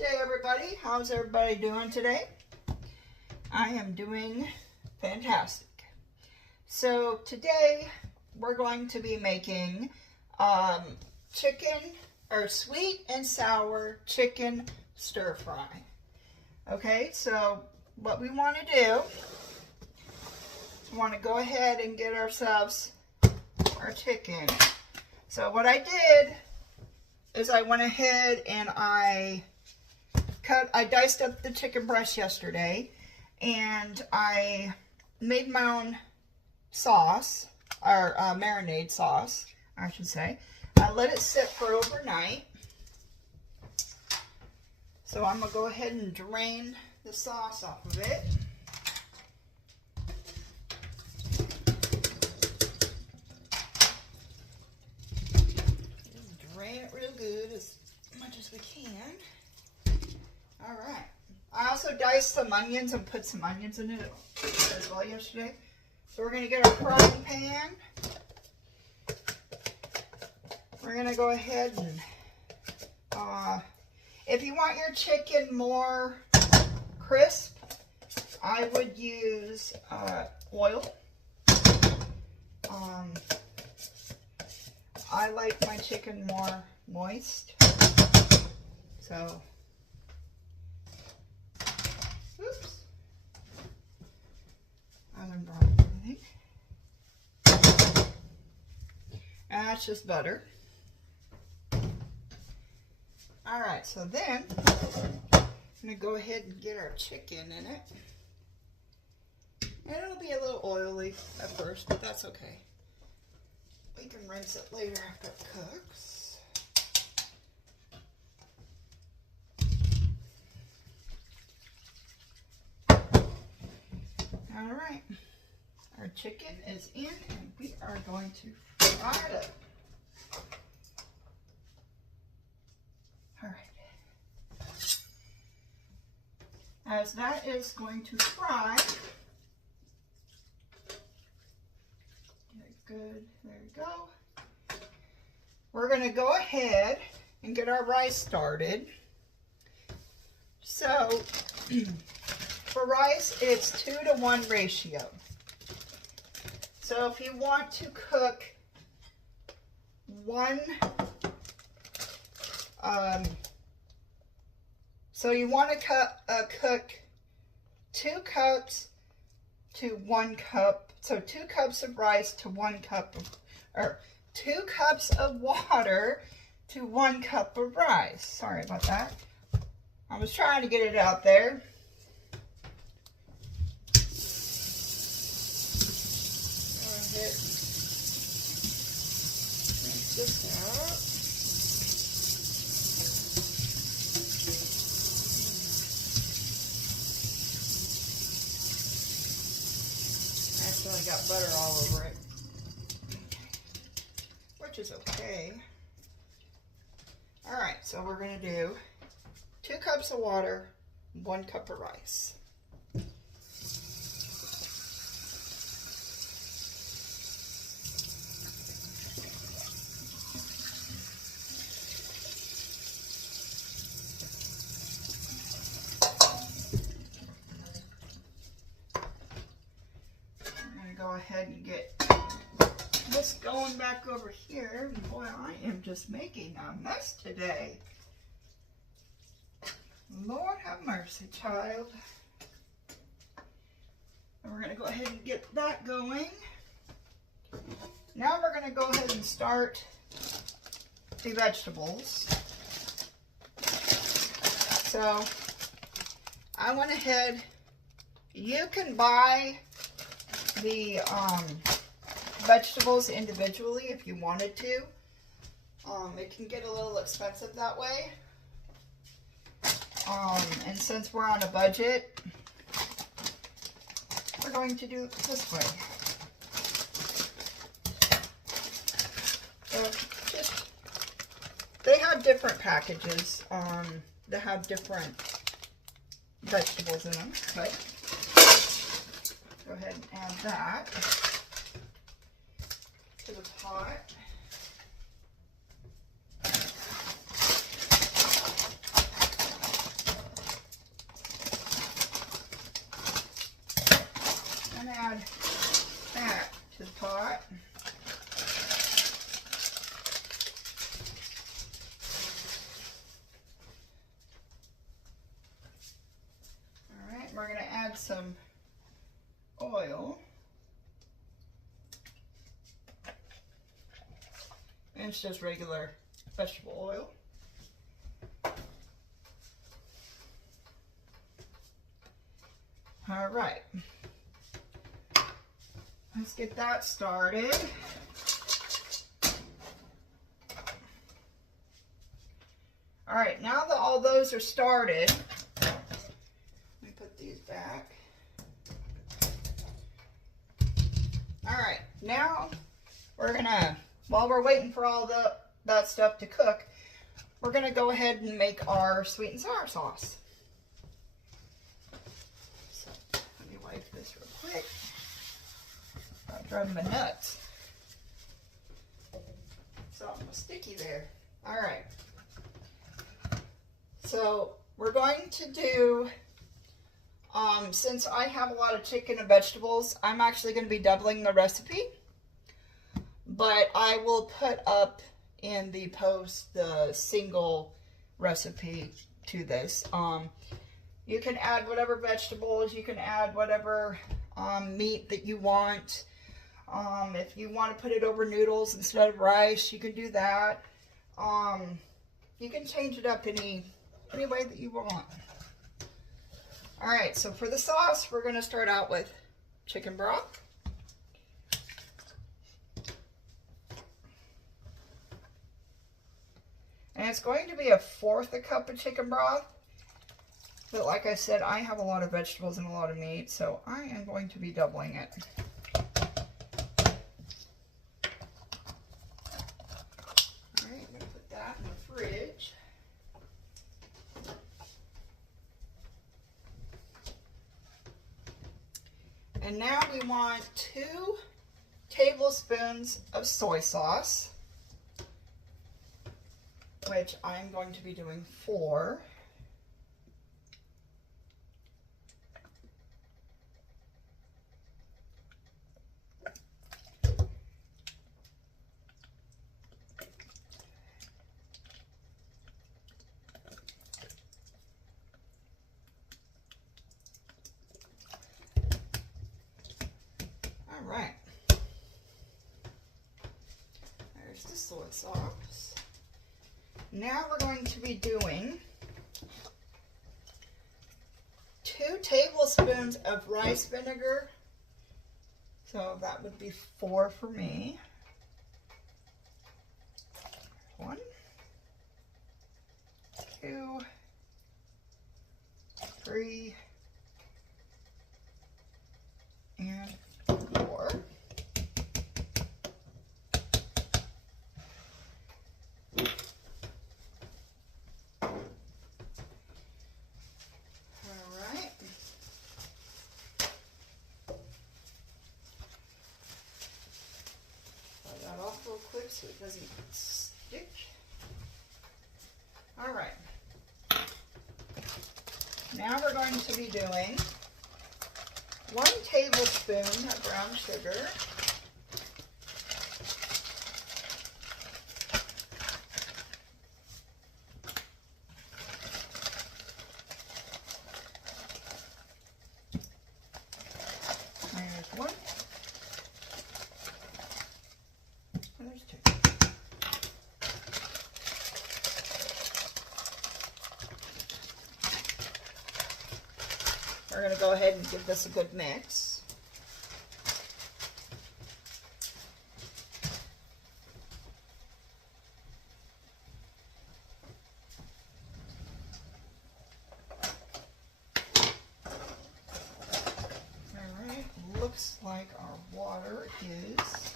day, everybody. How's everybody doing today? I am doing fantastic. So today we're going to be making chicken or sweet and sour chicken stir fry. Okay, so what we want to do is we want to go ahead and get ourselves our chicken. So what I did is I went ahead and I diced up the chicken breast yesterday, and I made my own sauce, or marinade sauce, I should say. I let it sit for overnight. So I'm going to go ahead and drain the sauce off of it. Drain it real good as much as we can. Alright. I also diced some onions and put some onions in it as well yesterday. So we're going to get our frying pan. We're going to go ahead and, if you want your chicken more crisp, I would use oil. I like my chicken more moist. So, oops. I haven't brought anything. And that's just butter. Alright, so then I'm going to go ahead and get our chicken in it. And it'll be a little oily at first, but that's okay. We can rinse it later after it cooks. Alright, our chicken is in and we are going to fry it up. Alright. As that is going to fry, good, there we go. We're going to go ahead and get our rice started. So, for rice, it's 2-to-1 ratio. So if you want to cook so you want to cook 2 cups to 1 cup. So 2 cups of rice to 1 cup of, or 2 cups of water to 1 cup of rice. Sorry about that. I was trying to get it out there. Go ahead, rinse this out. I got butter all over it, which is okay. Alright, so we're going to do 2 cups of water, 1 cup of rice. Go ahead and get this going back over here. Boy, I am just making a mess today. Lord have mercy, child. And we're going to go ahead and get that going. Now we're going to go ahead and start the vegetables. So I went ahead. You can buy the vegetables individually if you wanted to. It can get a little expensive that way. And since we're on a budget, we're going to do it this way. So just, they have different packages that have different vegetables in them, but go ahead and add that to the pot. right. All right, we're going to add some oil. And it's just regular vegetable oil. All right. Let's get that started. All right, now that all those are started, let me put these back. All right, now we're gonna, while we're waiting for all that stuff to cook, we're gonna go ahead and make our sweet and sour sauce. So let me wipe this real quick. I'm driving my nuts. Something was sticky there. All right. So we're going to do, since I have a lot of chicken and vegetables, I'm actually going to be doubling the recipe. But I will put up in the post the single recipe to this. You can add whatever vegetables, you can add whatever meat that you want. If you want to put it over noodles instead of rice, you can do that. You can change it up any way that you want. All right, so for the sauce, we're going to start out with chicken broth. And it's going to be 1/4 cup of chicken broth. But like I said, I have a lot of vegetables and a lot of meat, so I am going to be doubling it. All right, I'm going to put that in the fridge. And now we want 2 tablespoons of soy sauce, which I'm going to be doing 4. All right. There's the soy sauce. Now we're going to be doing 2 tablespoons of rice vinegar. So that would be 4 for me. 1, 2, 3, and 4. Quick so it doesn't stick. All right. Now we're going to be doing 1 tablespoon of brown sugar. There's 1. There's 2. We're going to go ahead and give this a good mix. All right, looks like our water is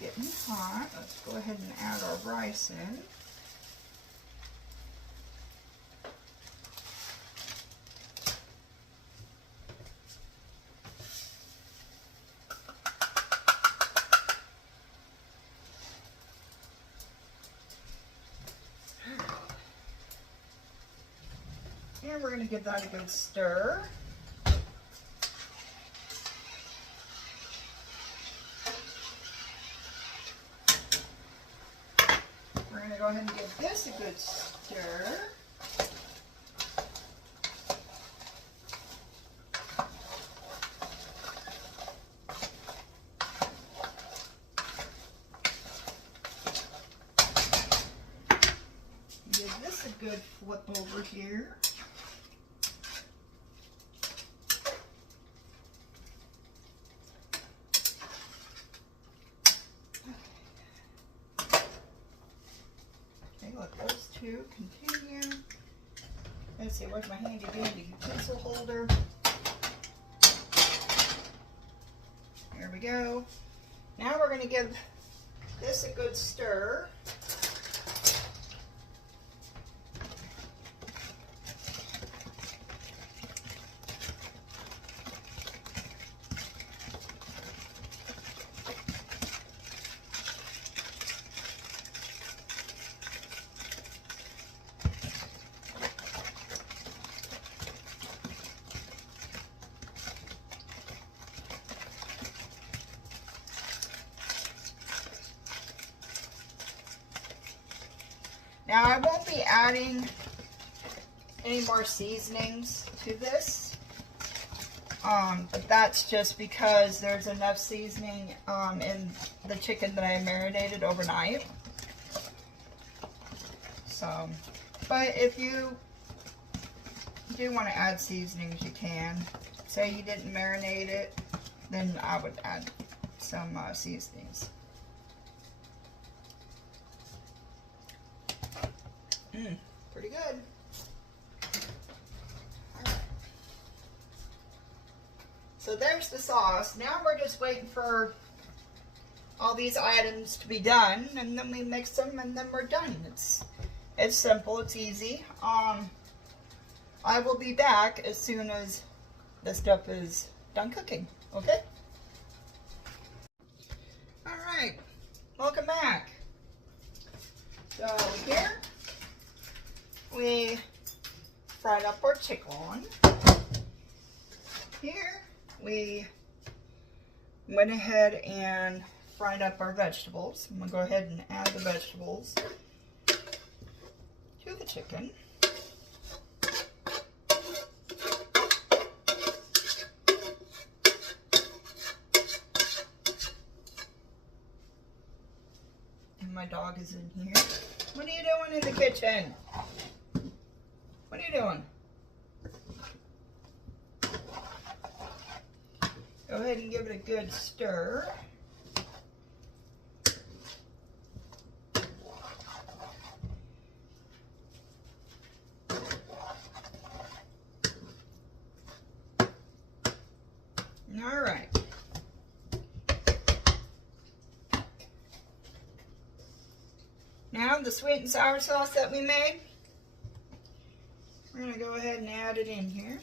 getting hot. Let's go ahead and add our rice in. And we're going to give that a good stir. going to go ahead and give this a good stir. Give this a good flip over here. Let those two continue. Let's see, where's my handy dandy utensil holder? There we go. Now we're going to give this a good stir. Now I won't be adding any more seasonings to this, but that's just because there's enough seasoning in the chicken that I marinated overnight. So, but if you do want to add seasonings, you can. Say you didn't marinate it, then I would add some seasonings. Pretty good. All right. So there's the sauce. Now we're just waiting for all these items to be done, and then we mix them, and then we're done. It's simple. It's easy. I will be back as soon as the stuff is done cooking. Okay. All right. Welcome back. So here we fried up our chicken. Here we went ahead and fried up our vegetables. I'm going to go ahead and add the vegetables to the chicken. And my dog is in here. What are you doing in the kitchen? What are you doing? Go ahead and give it a good stir. All right. Now the sweet and sour sauce that we made, we're going to go ahead and add it in here.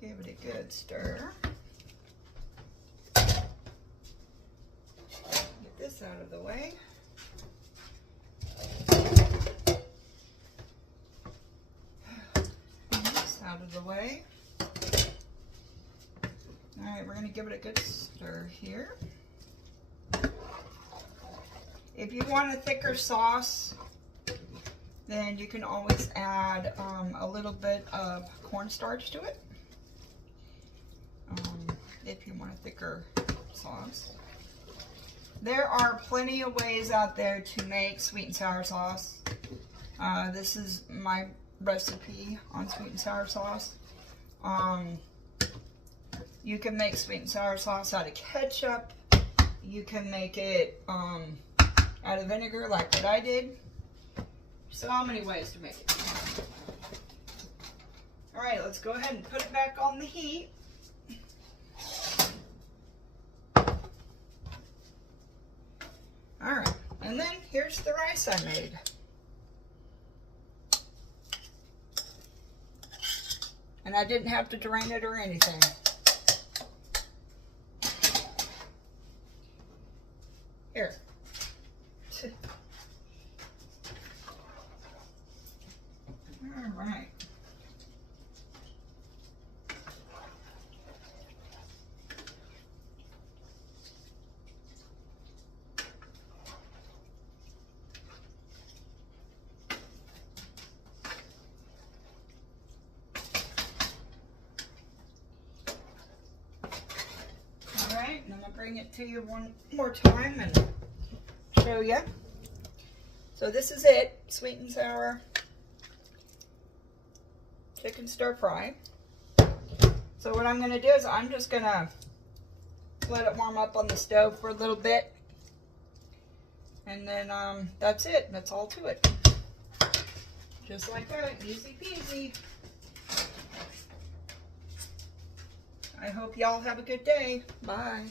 Give it a good stir. Get this out of the way. This out of the way. All right, we're going to give it a good stir here. If you want a thicker sauce, then you can always add a little bit of cornstarch to it. If you want a thicker sauce. There are plenty of ways out there to make sweet and sour sauce. This is my recipe on sweet and sour sauce. You can make sweet and sour sauce out of ketchup. You can make it out of vinegar like what I did. So many ways to make it. Alright, let's go ahead and put it back on the heat. Alright, and then here's the rice I made. And I didn't have to drain it or anything. Here. All right. bring it to you one more time and show you. So this is it, sweet and sour chicken stir fry. So what I'm going to do is I'm just going to let it warm up on the stove for a little bit. And then that's it. That's all to it. Just like that. Easy peasy. I hope y'all have a good day. Bye.